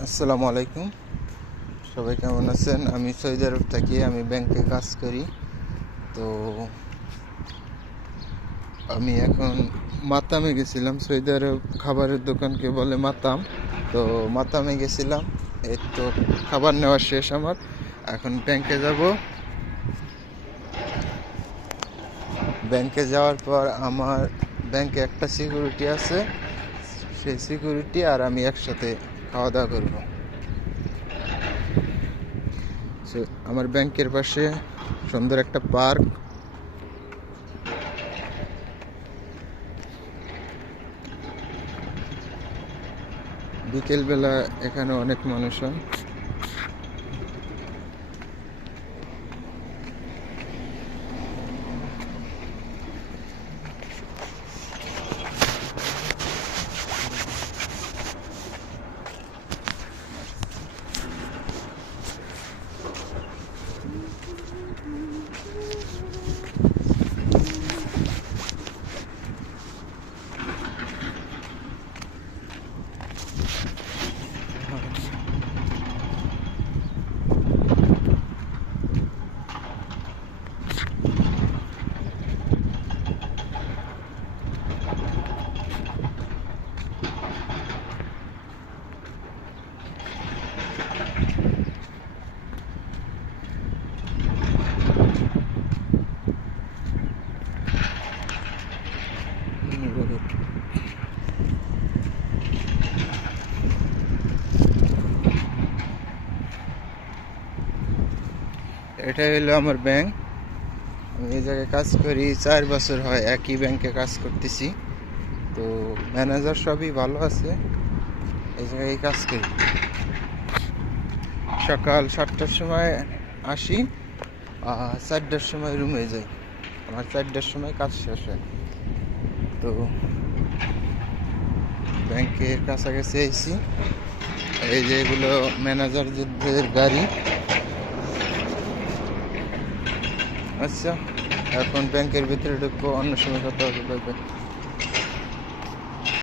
আসসালামু আলাইকুম। সবাই কেমন আছেন? আমি সৌদি আরব থাকি, আমি ব্যাংকে কাজ করি। তো আমি এখন মাতামে গেছিলাম। সৌদি আরব খাবারের দোকানকে বলে মাতাম। তো মাতামে গেছিলাম। এই তো খাবার নেওয়া শেষ আমার। এখন ব্যাংকে যাব। ব্যাংকে যাওয়ার পর আমার ব্যাংকে একটা সিকিউরিটি আছে। সেই সিকিউরিটি আর আমি একসাথে খাওয়া দাওয়া করব। আমার ব্যাংকের পাশে সুন্দর একটা পার্ক। বিকেলবেলা এখানে অনেক মানুষ হয় এটা হলো আমার ব্যাংক আমি এই জায়গায় কাজ করি, চার বছর হয় একই ব্যাংকে কাজ করতেছি। তো ম্যানেজার সবই ভালো আছে, এই জায়গায় কাজ করি। সকাল সাতটার সময় আসি, আর চারটার সময় রুমে যাই। আমার চারটার সময় কাজ শেষ হয়। তো ব্যাংকের কাছাকাছি এসেছি এই যে এগুলো ম্যানেজারদের গাড়ি। আচ্ছা এখন ব্যাংকের ভিতরে ঢুকবো অন্য সময় কথা হবে